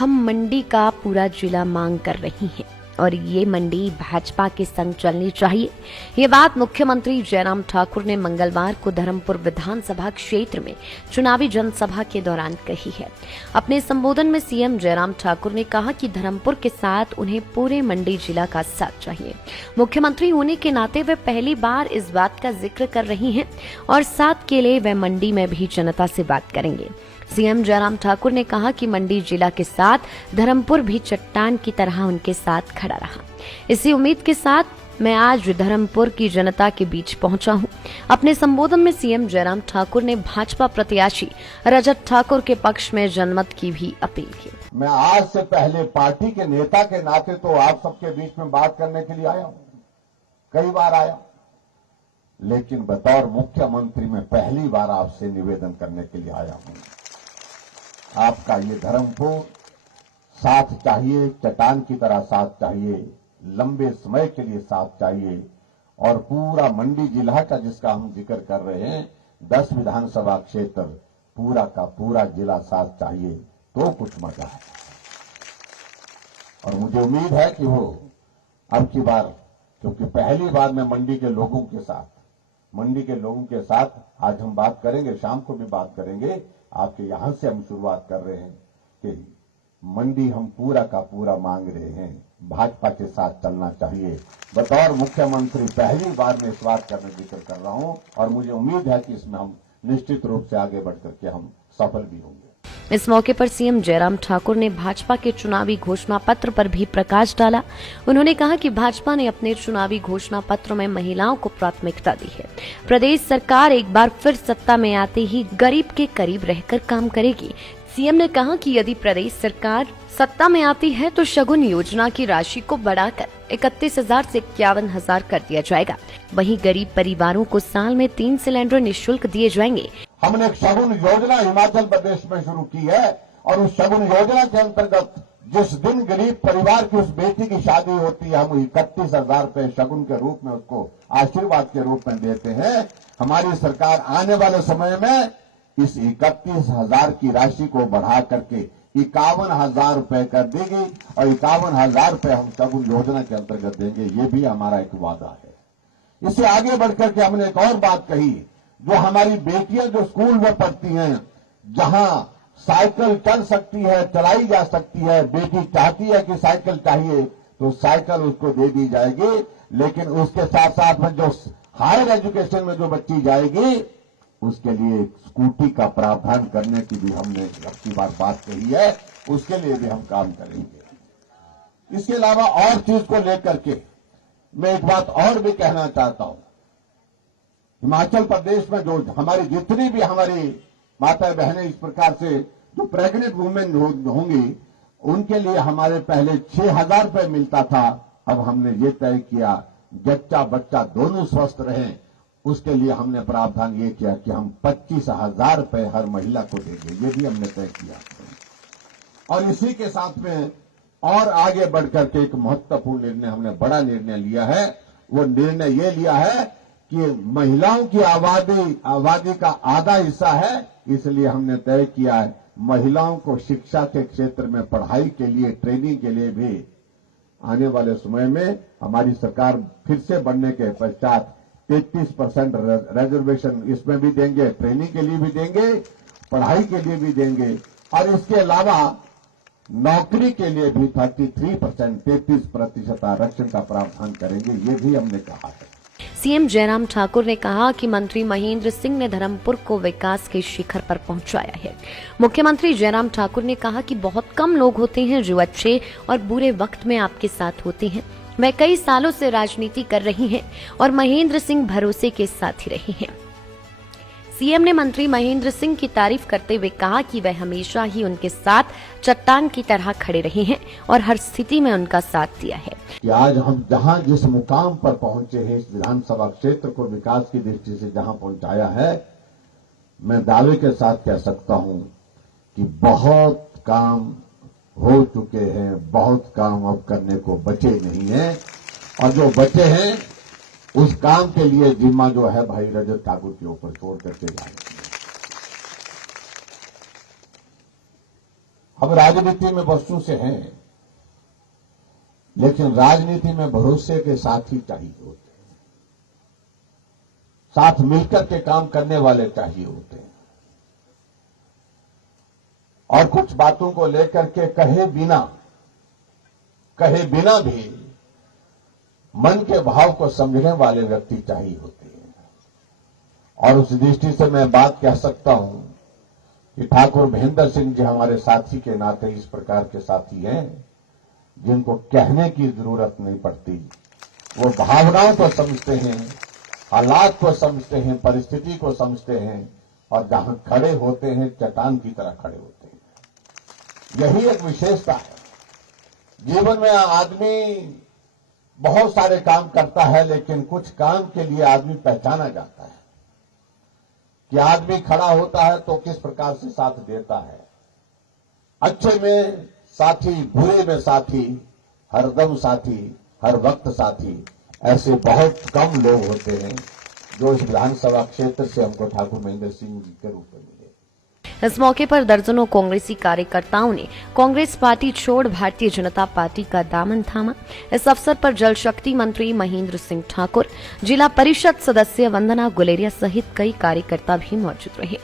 हम मंडी का पूरा जिला मांग कर रही हैं और ये मंडी भाजपा के संग चलनी चाहिए। ये बात मुख्यमंत्री जयराम ठाकुर ने मंगलवार को धर्मपुर विधानसभा क्षेत्र में चुनावी जनसभा के दौरान कही है। अपने संबोधन में सीएम जयराम ठाकुर ने कहा कि धर्मपुर के साथ उन्हें पूरे मंडी जिला का साथ चाहिए। मुख्यमंत्री होने के नाते वे पहली बार इस बात का जिक्र कर रही हैं और साथ के लिए वे मंडी में भी जनता से बात करेंगे। सीएम जयराम ठाकुर ने कहा कि मंडी जिला के साथ धर्मपुर भी चट्टान की तरह उनके साथ खड़ा रहा। इसी उम्मीद के साथ मैं आज धर्मपुर की जनता के बीच पहुंचा हूं। अपने संबोधन में सीएम जयराम ठाकुर ने भाजपा प्रत्याशी रजत ठाकुर के पक्ष में जनमत की भी अपील की। मैं आज से पहले पार्टी के नेता के नाते तो आप सबके बीच में बात करने के लिए आया हूं, कई बार आया, लेकिन बतौर मुख्यमंत्री में पहली बार आपसे निवेदन करने के लिए आया हूं। आपका ये धर्मपुर साथ चाहिए, चट्टान की तरह साथ चाहिए, लंबे समय के लिए साथ चाहिए और पूरा मंडी जिला का जिसका हम जिक्र कर रहे हैं 10 विधानसभा क्षेत्र पूरा का पूरा जिला साथ चाहिए तो कुछ मजा है। और मुझे उम्मीद है कि वो अब की बार, क्योंकि पहली बार मैं मंडी के लोगों के साथ आज हम बात करेंगे, शाम को भी बात करेंगे। आपके यहां से हम शुरुआत कर रहे हैं कि मंडी हम पूरा का पूरा मांग रहे हैं, भाजपा के साथ चलना चाहिए। बतौर मुख्यमंत्री पहली बार मैं इस बात का मैं जिक्र कर रहा हूं और मुझे उम्मीद है कि इसमें हम निश्चित रूप से आगे बढ़कर के हम सफल भी होंगे। इस मौके पर सीएम जयराम ठाकुर ने भाजपा के चुनावी घोषणा पत्र पर भी प्रकाश डाला। उन्होंने कहा कि भाजपा ने अपने चुनावी घोषणा पत्र में महिलाओं को प्राथमिकता दी है। प्रदेश सरकार एक बार फिर सत्ता में आते ही गरीब के करीब रहकर काम करेगी। सीएम ने कहा कि यदि प्रदेश सरकार सत्ता में आती है तो शगुन योजना की राशि को बढ़ाकर 31,000 से 51,000 कर दिया जाएगा। वहीं गरीब परिवारों को साल में 3 सिलेंडर निःशुल्क दिए जाएंगे। हमने एक शगुन योजना हिमाचल प्रदेश में शुरू की है और उस शगुन योजना के अंतर्गत जिस दिन गरीब परिवार की उस बेटी की शादी होती है हम 31,000 रुपए शगुन के रूप में उसको आशीर्वाद के रूप में देते हैं। हमारी सरकार आने वाले समय में इस 31,000 की राशि को बढ़ा करके 51,000 रुपए कर देगी और 51,000 रुपए हम शगुन योजना के अंतर्गत देंगे। ये भी हमारा एक वादा है। इससे आगे बढ़कर के हमने एक और बात कही, जो हमारी बेटियां जो स्कूल में पढ़ती हैं, जहां साइकिल चल सकती है, चलाई जा सकती है, बेटी चाहती है कि साइकिल चाहिए तो साइकिल उसको दे दी जाएगी। लेकिन उसके साथ साथ में जो हायर एजुकेशन में जो बच्ची जाएगी उसके लिए स्कूटी का प्रावधान करने की भी हमने अब की बात कही है, उसके लिए भी हम काम करेंगे। इसके अलावा और चीज को लेकर के मैं एक बात और भी कहना चाहता हूं। हिमाचल प्रदेश में जो हमारी जितनी भी हमारी माता बहनें इस प्रकार से जो प्रेग्नेंट वुमेन होंगी उनके लिए हमारे पहले 6,000 रुपए मिलता था। अब हमने ये तय किया जच्चा बच्चा दोनों स्वस्थ रहें, उसके लिए हमने प्रावधान ये किया कि हम 25,000 रुपए हर महिला को देंगे। ये भी हमने तय किया और इसी के साथ में और आगे बढ़कर के एक महत्वपूर्ण निर्णय हमने बड़ा निर्णय लिया है। वो निर्णय ये लिया है कि महिलाओं की आबादी का आधा हिस्सा है, इसलिए हमने तय किया है महिलाओं को शिक्षा के क्षेत्र में पढ़ाई के लिए ट्रेनिंग के लिए भी आने वाले समय में हमारी सरकार फिर से बढ़ने के पश्चात 33% रिजर्वेशन इसमें भी देंगे, ट्रेनिंग के लिए भी देंगे, पढ़ाई के लिए भी देंगे और इसके अलावा नौकरी के लिए भी 33% आरक्षण का प्रावधान करेंगे। ये भी हमने कहा है। सीएम जयराम ठाकुर ने कहा कि मंत्री महेंद्र सिंह ने धर्मपुर को विकास के शिखर पर पहुंचाया है। मुख्यमंत्री जयराम ठाकुर ने कहा कि बहुत कम लोग होते हैं जो अच्छे और बुरे वक्त में आपके साथ होते हैं। मैं कई सालों से राजनीति कर रही हैं और महेंद्र सिंह भरोसे के साथ ही रहे हैं। सीएम ने मंत्री महेंद्र सिंह की तारीफ करते हुए कहा कि वह हमेशा ही उनके साथ चट्टान की तरह खड़े रहे हैं और हर स्थिति में उनका साथ दिया है। कि आज हम जहां जिस मुकाम पर पहुंचे हैं, इस विधानसभा क्षेत्र को विकास की दृष्टि से जहां पहुंचाया है, मैं दावे के साथ कह सकता हूं कि बहुत काम हो चुके हैं, बहुत काम अब करने को बचे नहीं है और जो बचे हैं उस काम के लिए जिम्मा जो है भाई रजत ठाकुर के ऊपर छोड़ करके जाए। हम राजनीति में वर्षों से हैं, लेकिन राजनीति में भरोसे के साथी चाहिए होते हैं, साथ मिलकर के काम करने वाले चाहिए होते हैं, और कुछ बातों को लेकर के कहे बिना भी मन के भाव को समझने वाले व्यक्ति चाहिए होते हैं। और उस दृष्टि से मैं बात कह सकता हूं कि ठाकुर महेंद्र सिंह जी हमारे साथी के नाते इस प्रकार के साथी हैं जिनको कहने की जरूरत नहीं पड़ती। वो भावनाओं को समझते हैं, हालात को समझते हैं, परिस्थिति को समझते हैं, और जहां खड़े होते हैं चट्टान की तरह खड़े होते हैं। यही एक विशेषता है। जीवन में आदमी बहुत सारे काम करता है, लेकिन कुछ काम के लिए आदमी पहचाना जाता है कि आदमी खड़ा होता है तो किस प्रकार से साथ देता है। अच्छे में साथी, बुरे में साथी, हरदम साथी, हर वक्त साथी, ऐसे बहुत कम लोग होते हैं जो इस विधानसभा क्षेत्र से हमको ठाकुर महेंद्र सिंह जी के रूप में मिले। इस मौके पर दर्जनों कांग्रेसी कार्यकर्ताओं ने कांग्रेस पार्टी छोड़ भारतीय जनता पार्टी का दामन थामा। इस अवसर पर जल शक्ति मंत्री महेंद्र सिंह ठाकुर, जिला परिषद सदस्य वंदना गुलेरिया सहित कई कार्यकर्ता भी मौजूद रहे।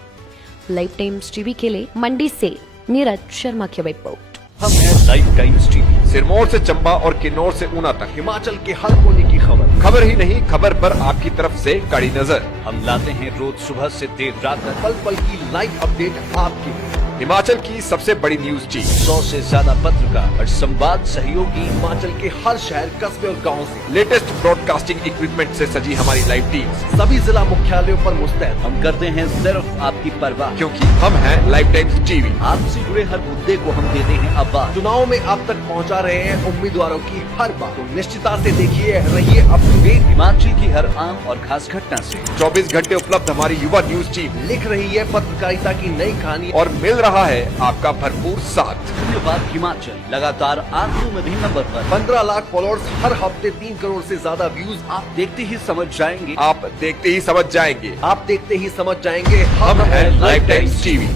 लाइव टाइम्स टीवी के लिए मंडी से नीरज शर्मा की रिपोर्ट। हम हैं लाइव टाइम्स टीवी। सिरमौर से चंबा और किन्नौर से ऊना तक हिमाचल के हर कोने की खबर ही नहीं, खबर पर आपकी तरफ से कड़ी नजर। हम लाते हैं रोज सुबह से देर रात तक पल पल की लाइव अपडेट आपके लिए। हिमाचल की सबसे बड़ी न्यूज टीम, 100 से ज्यादा पत्रकार और संवाद सहयोगी हिमाचल के हर शहर, कस्बे और गाँव से लेटेस्ट ब्रॉडकास्टिंग इक्विपमेंट से सजी हमारी लाइव टीम सभी जिला मुख्यालयों पर मुस्तैद। हम करते हैं सिर्फ आपकी परवाह, क्योंकि हम हैं लाइव टाइम्स टीवी। आपसे जुड़े हर मुद्दे को हम देते हैं आवाज। चुनाव में आप तक पहुंचा रहे हैं उम्मीदवारों की हर बात। तो निश्चितता से देखिए, रहिए अप टू डेट हिमाचल की हर आम और खास घटना से। 24 घंटे उपलब्ध हमारी युवा न्यूज टीम लिख रही है पत्रकारिता की नई कहानी और मिल रहा है आपका भरपूर साथ। धन्यवाद हिमाचल, लगातार आंकड़ों में भी नंबर पर। 15 लाख फॉलोअर्स, हर हफ्ते 3 करोड़ से ज्यादा व्यूज। आप देखते ही समझ जाएंगे, आप देखते ही समझ जाएंगे, हम हैं लाइव टाइम्स टीवी।